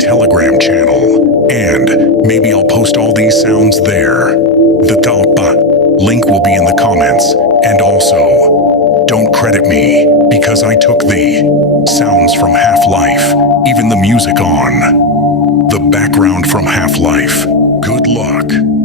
Telegram channel, and maybe I'll post all these sounds there. The Talpa link will be in the comments, and also, don't credit me, because I took the sounds from Half-Life, even the music on the background from Half-Life. Good luck.